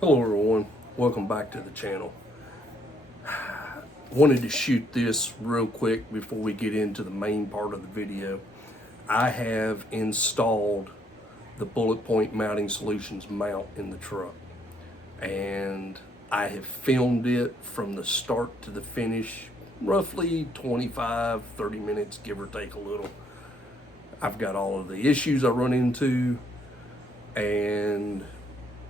Hello everyone, welcome back to the channel. Wanted to shoot this real quick before we get into the main part of the video. I have installed the Bulletpoint Mounting Solutions mount in the truck, and I have filmed it from the start to the finish, roughly 25-30 minutes, give or take a little. I've got all of the issues I run into and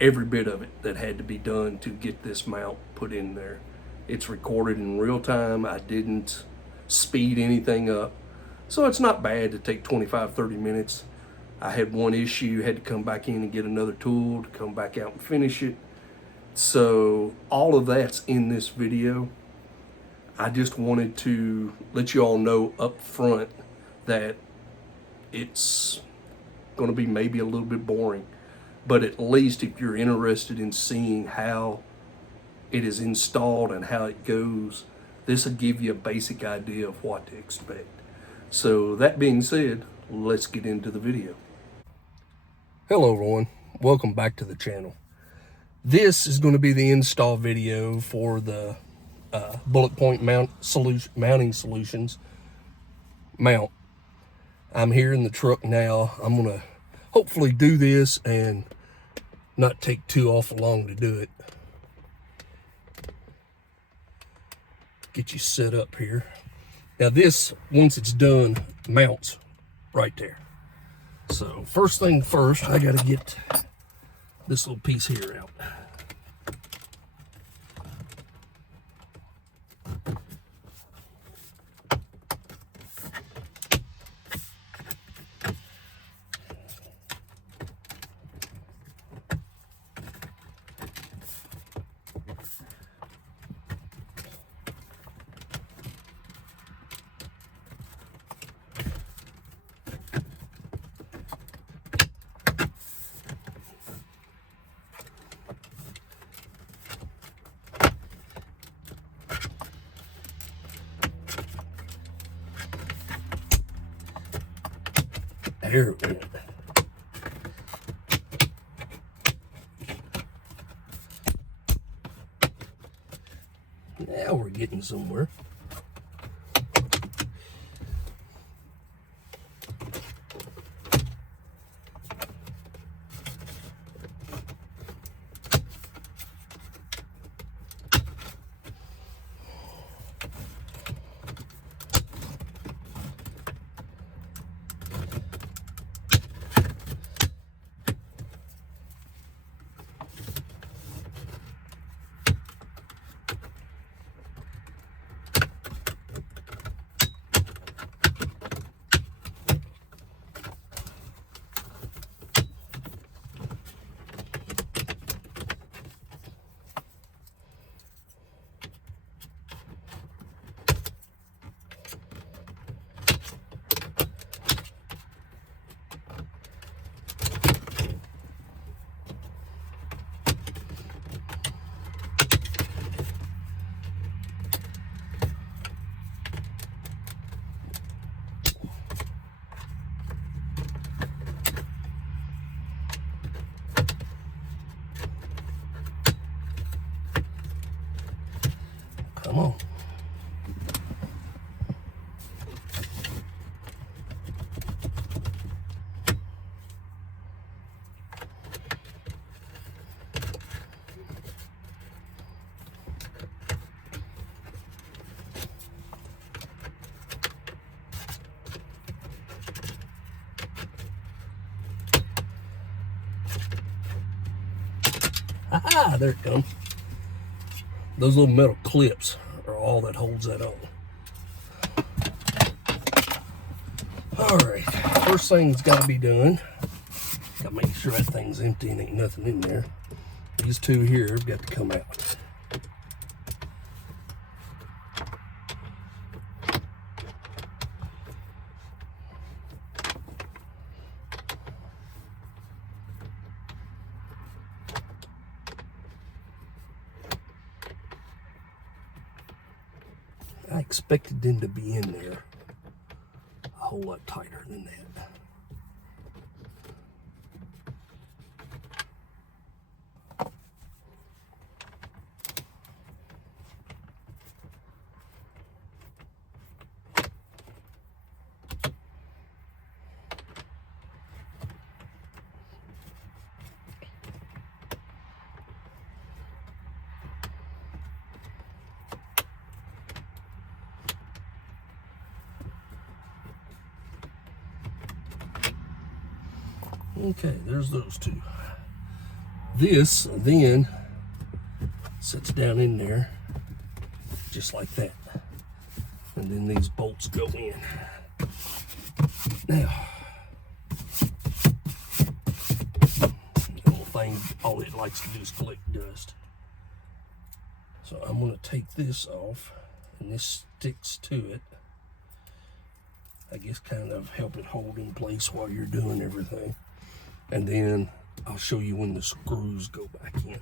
every bit of it that had to be done to get this mount put in there. It's recorded in real time. I didn't speed anything up, so it's not bad to take 25-30 minutes. I had one issue, had to come back in and get another tool to come back out and finish it. So all of that's in this video. I just wanted to let you all know up front that it's going to be maybe a little bit boring. But at least if you're interested in seeing how it is installed and how it goes, this will give you a basic idea of what to expect. So that being said, let's get into the video. Hello everyone, welcome back to the channel. This is going to be the install video for the Bulletpoint Mounting Solutions mount. I'm here in the truck now. I'm going to hopefully do this and not take too awful long to do it. Get you set up here. Now this, once it's done, mounts right there. So first thing first, I gotta get this little piece here out. There it went. Now we're getting somewhere. Come on. Aha, there it comes. Those little metal clips are all that holds that on. All right, first thing that's got to be done, got to make sure that thing's empty and ain't nothing in there. These two here have got to come out. I expected them to be in there a whole lot tighter than that. Okay, there's those two. This then sits down in there just like that. And then these bolts go in. Now, the little thing, all it likes to do is collect dust. So I'm going to take this off, and this sticks to it. I guess kind of help it hold in place while you're doing everything. And then I'll show you when the screws go back in.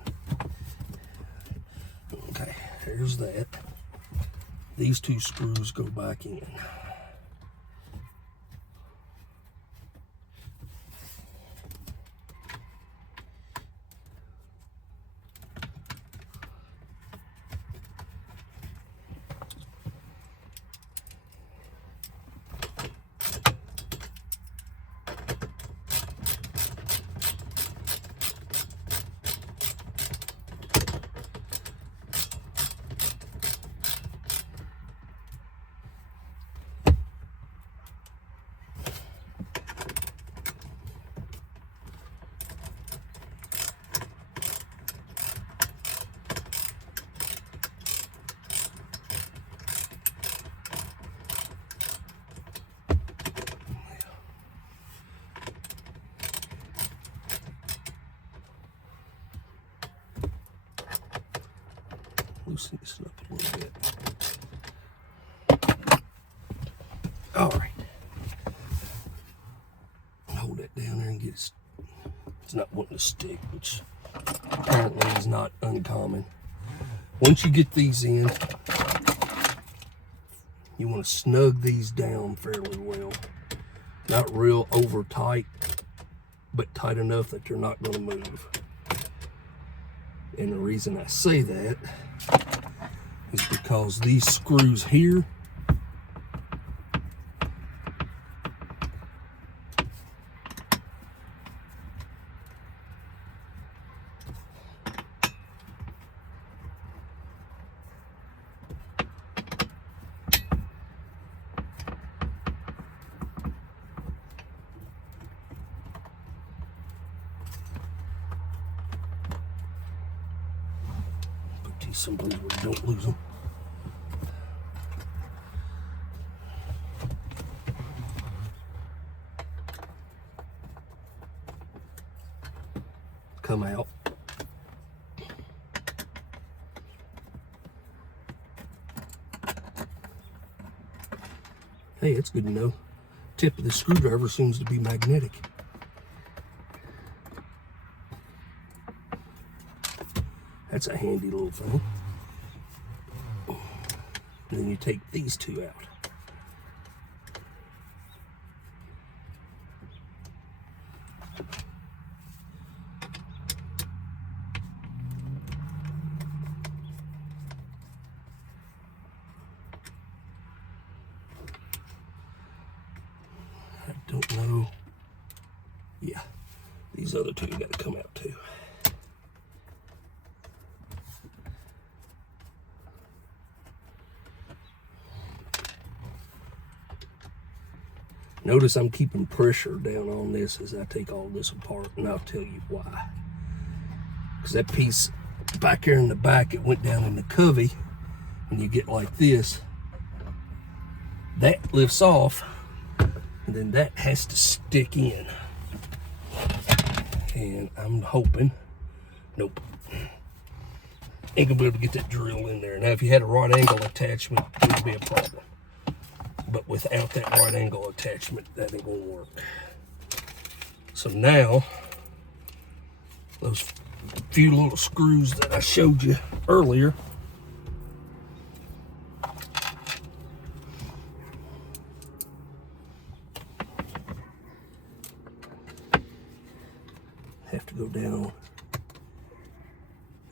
Okay, there's that. These two screws go back in. Loosen this up a little bit. All right. Hold that down there and get it. It's not wanting to stick, which apparently is not uncommon. Once you get these in, you want to snug these down fairly well. Not real over tight, but tight enough that they're not going to move. And the reason I say that is because these screws here someplace where you don't lose them. Come out. Hey, it's good to know. Tip of the screwdriver seems to be magnetic. That's a handy little thing. And then you take these two out. I don't know. Yeah, these other two got to come out too. Notice I'm keeping pressure down on this as I take all this apart, and I'll tell you why. Because that piece back there in the back, it went down in the covey. When you get like this, that lifts off, and then that has to stick in. And I'm hoping, nope, ain't gonna be able to get that drill in there. Now, if you had a right angle attachment, it would be a problem. But without that right angle attachment, that ain't gonna work. So now, those few little screws that I showed you earlier, have to go down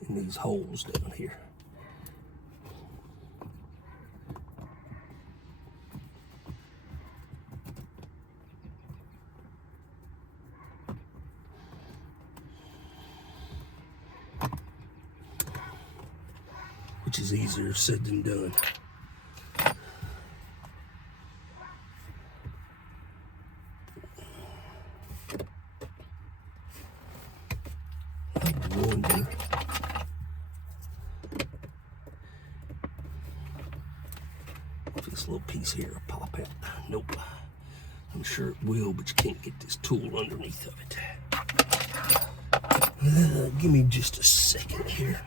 in these holes down here. Which is easier said than done. go. This little piece here will pop out. Nope. I'm sure it will, but you can't get this tool underneath of it. Give me just a second here.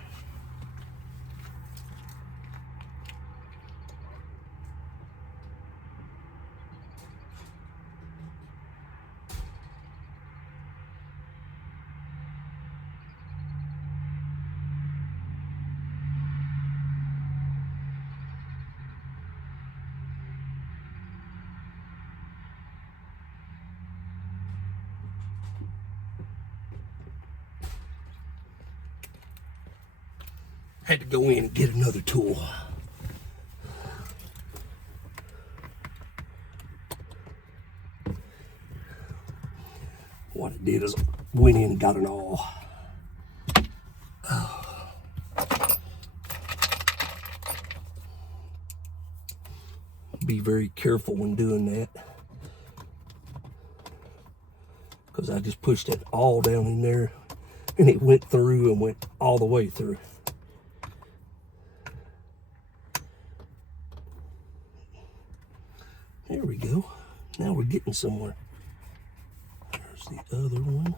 Had to go in and get another tool. What it did is went in and got an awl. Be very careful when doing that, because I just pushed that awl down in there and it went through and went all the way through. There we go. Now we're getting somewhere. There's the other one.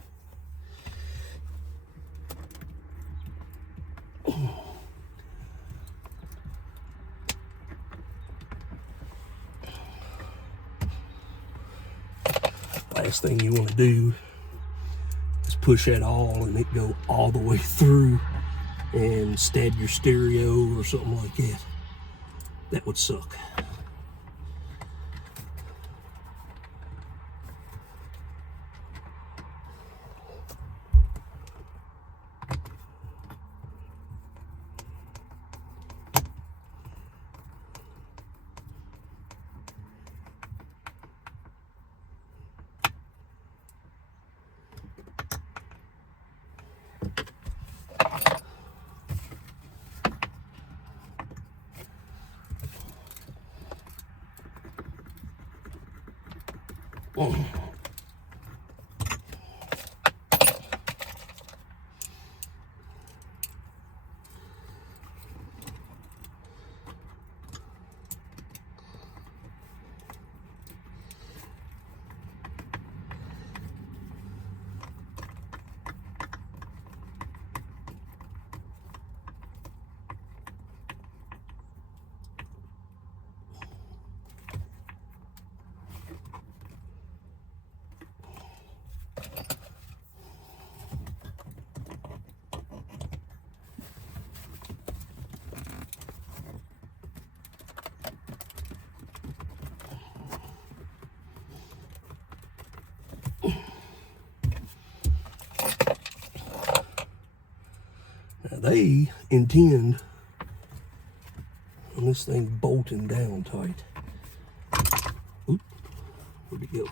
Last thing you want to do is push that awl and it go all the way through and stab your stereo or something like that. That would suck. They intend on this thing bolting down tight. Oop, where'd it go?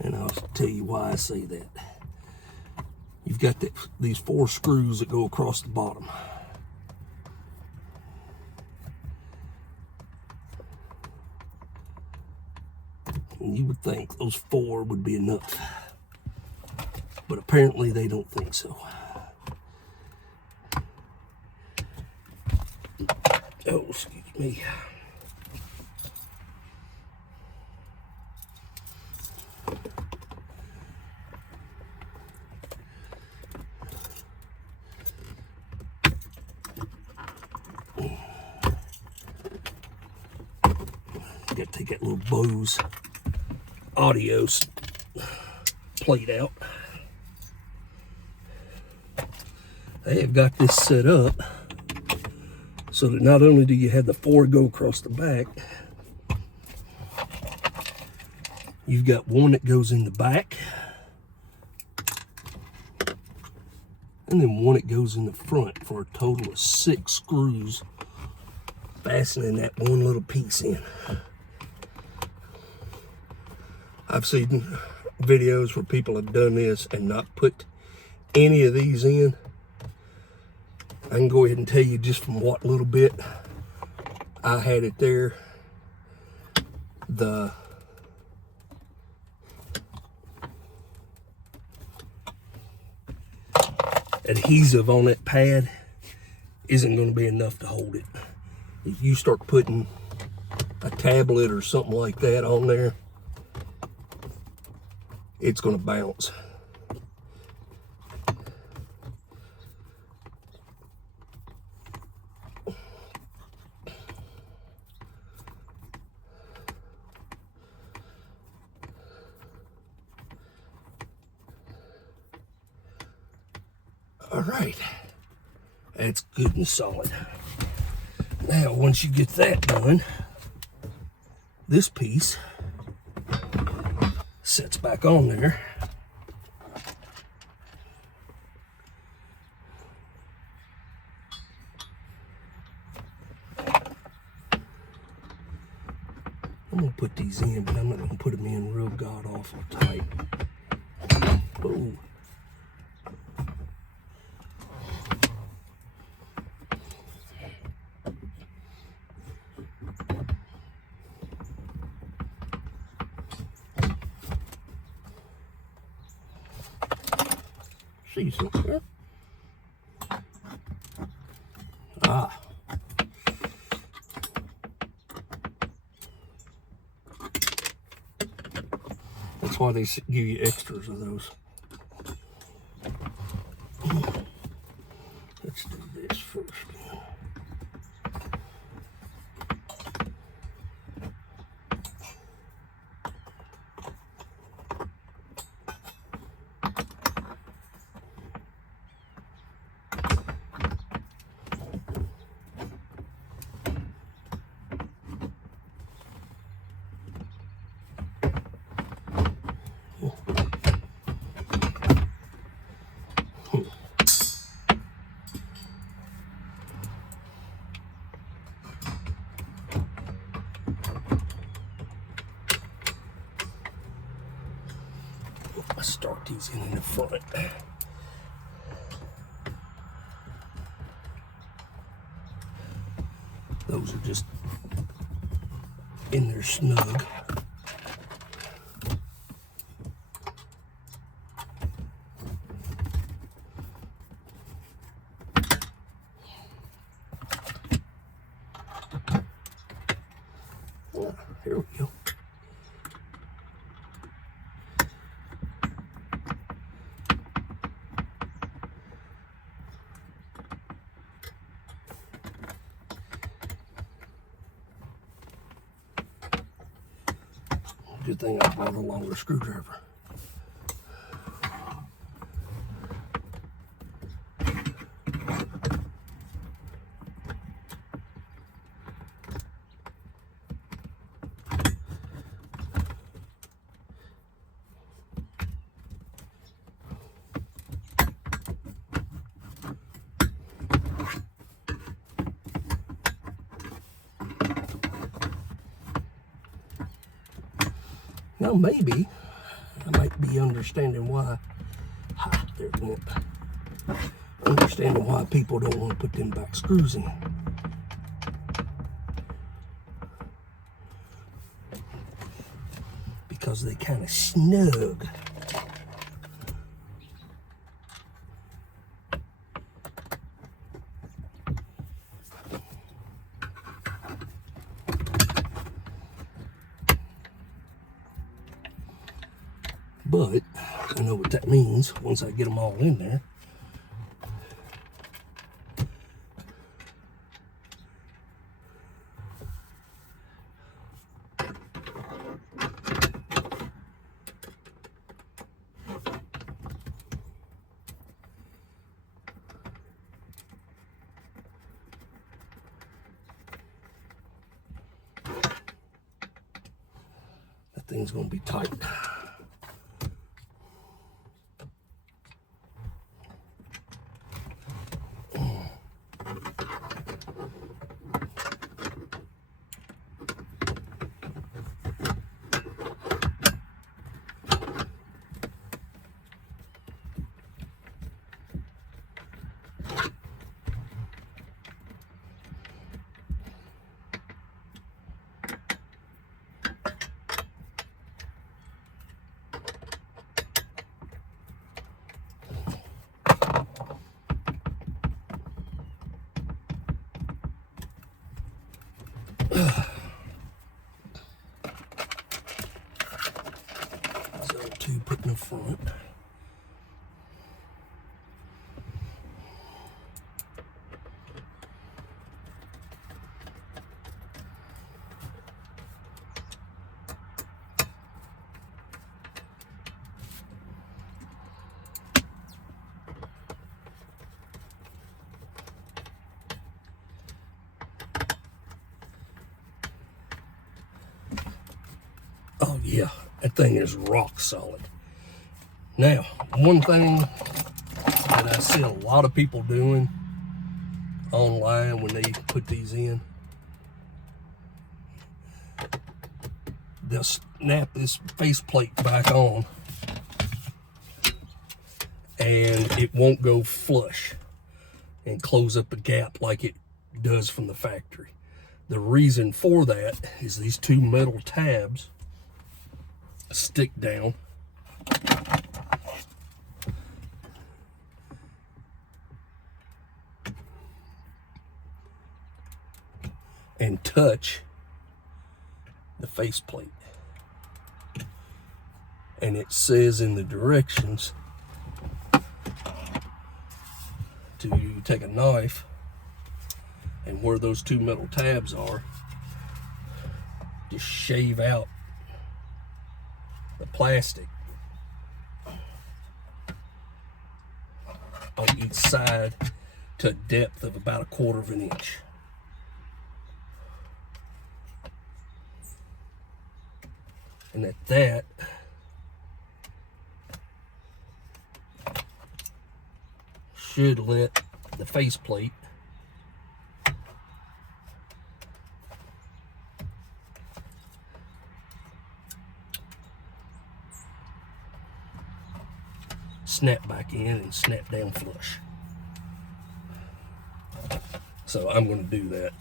And I'll tell you why I say that. You've got these 4 screws that go across the bottom. And you would think those 4 would be enough. But apparently they don't think so. Oh, excuse me. Got to take that little Bose audio plate out. They have got this set up so that not only do you have the 4 go across the back, you've got one that goes in the back, and then one that goes in the front for a total of 6 screws fastening that one little piece in. I've seen videos where people have done this and not put any of these in, I can go ahead and tell you just from what little bit I had it there, the adhesive on that pad isn't going to be enough to hold it. If you start putting a tablet or something like that on there, it's going to bounce. All right, that's good and solid. Now, once you get that done, this piece sits back on there. I'm gonna put these in, but I'm not gonna put them in real god-awful tight. Oh. See something? Ah. That's why they give you extras of those. Let's do this first. I start these in the front. Those are just in there snug. Here we go. Good thing I brought a longer screwdriver. Now maybe I might be understanding why, there it went. Understanding why people don't want to put them back screws in. Because they kind of snug. But I know what that means once I get them all in there. That thing's gonna be tight. you put in the front. Oh yeah, that thing is rock solid. Now, one thing that I see a lot of people doing online when they put these in, they'll snap this faceplate back on and it won't go flush and close up a gap like it does from the factory. The reason for that is these two metal tabs stick down and touch the faceplate. And it says in the directions to take a knife and where those two metal tabs are, just shave out the plastic on each side to a depth of about 1/4 of an inch. And at that, should let the faceplate snap back in and snap down flush. So I'm going to do that.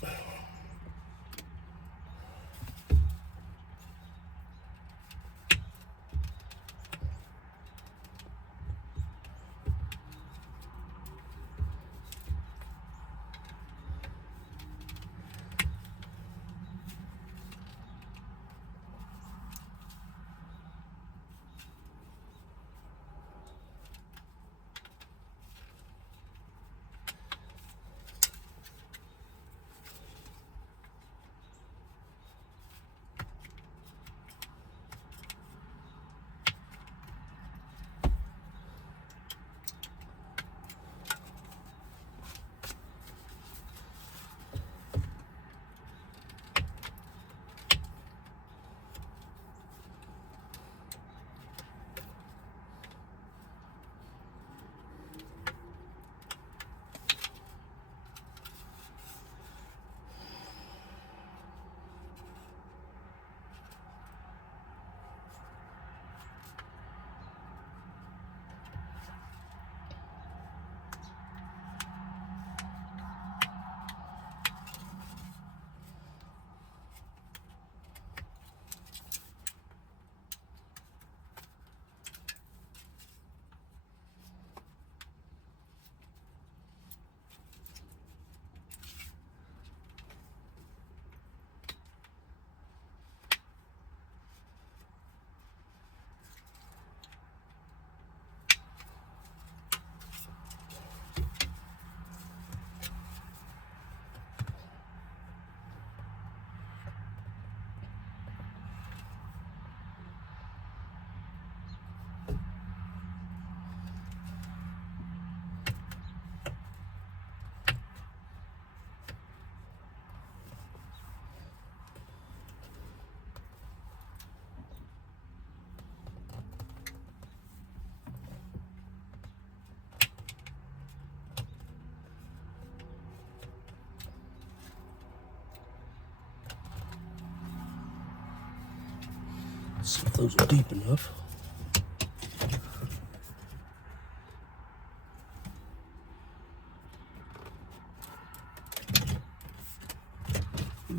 See if those are deep enough.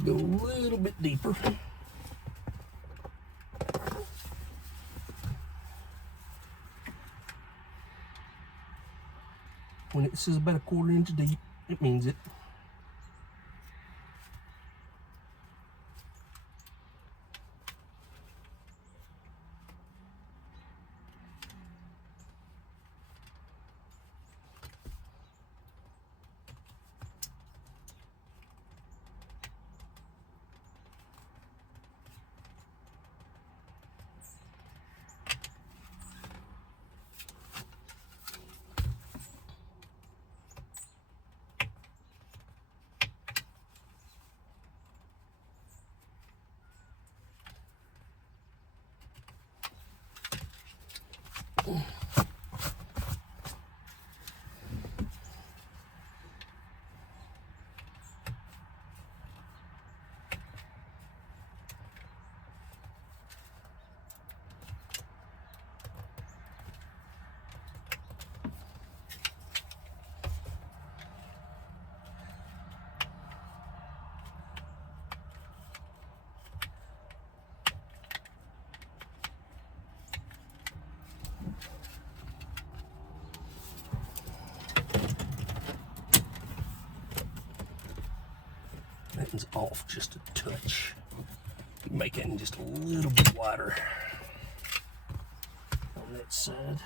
Go a little bit deeper. When it says about 1/4 inch deep, it means it. That one's off just a touch. Make it just a little bit wider on that side.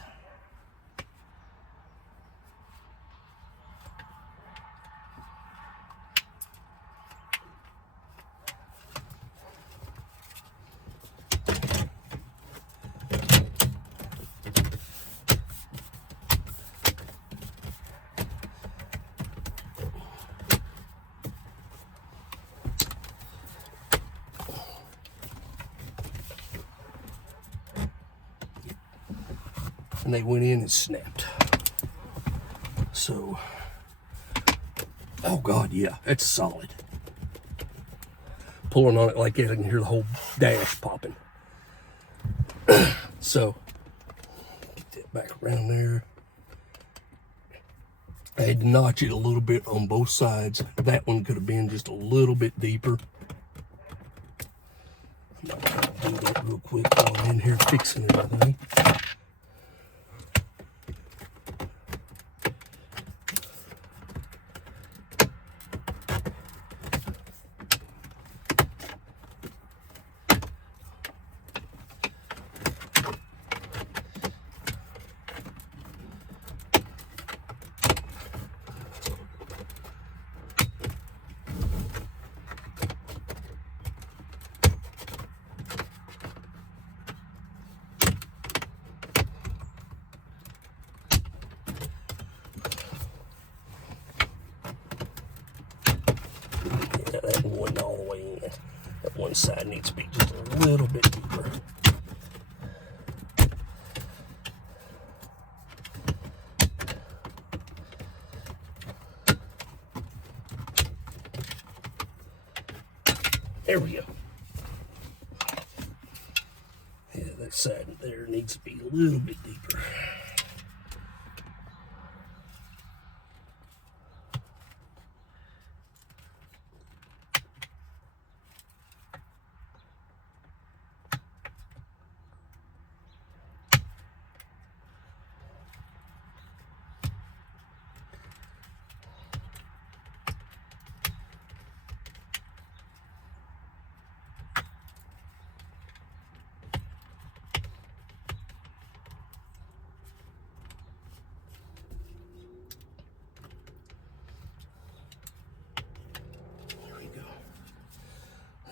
And they went in and snapped. So, oh God, yeah, it's solid. Pulling on it like that, I can hear the whole dash popping. So, get that back around there. I had to notch it a little bit on both sides. That one could have been just a little bit deeper. I'm not gonna do that real quick while I'm in here fixing everything. That one wasn't all the way in. That one side needs to be just a little bit deeper. There we go. Yeah, that side there needs to be a little bit deeper.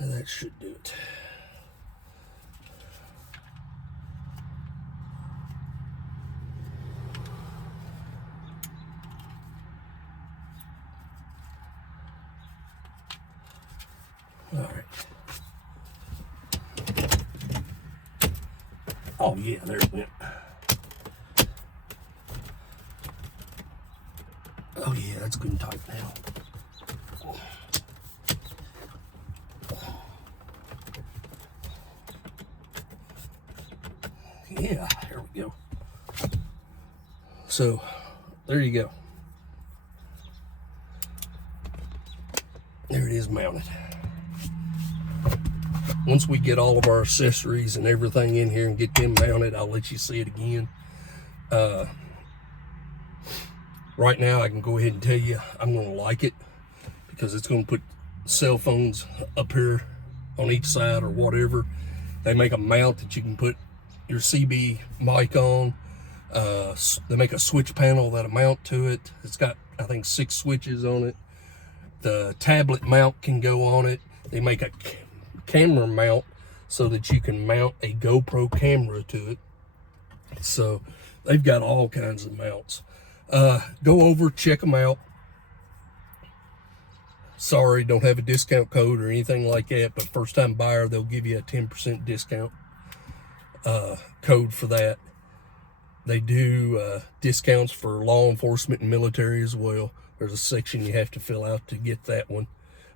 That should do it. All right. Oh yeah, there it went. Oh yeah, that's good and tight now. Yeah, there we go. So, there you go. There it is mounted. Once we get all of our accessories and everything in here and get them mounted, I'll let you see it again. Right now, I can go ahead and tell you I'm going to like it because it's going to put cell phones up here on each side or whatever. They make a mount that you can put your CB mic on. They make a switch panel that'll mount to it. It's got, I think, 6 switches on it. The tablet mount can go on it. They make a camera mount so that you can mount a GoPro camera to it. So they've got all kinds of mounts. Go over, check them out. Sorry, don't have a discount code or anything like that, but first time buyer, they'll give you a 10% discount code for that. They do discounts for law enforcement and military as well. There's a section you have to fill out to get that one.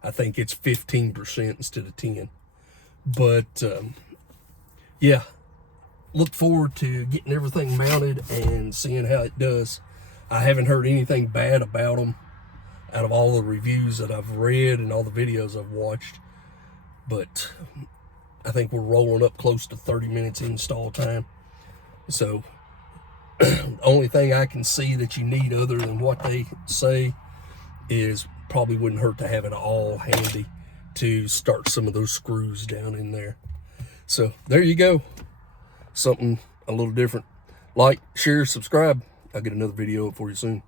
I think it's 15% instead of 10. But yeah, look forward to getting everything mounted and seeing how it does. I haven't heard anything bad about them out of all the reviews that I've read and all the videos I've watched. But I think we're rolling up close to 30 minutes install time. So the only thing I can see that you need other than what they say is probably wouldn't hurt to have it all handy to start some of those screws down in there. So there you go. Something a little different. Like, share, subscribe. I'll get another video for you soon.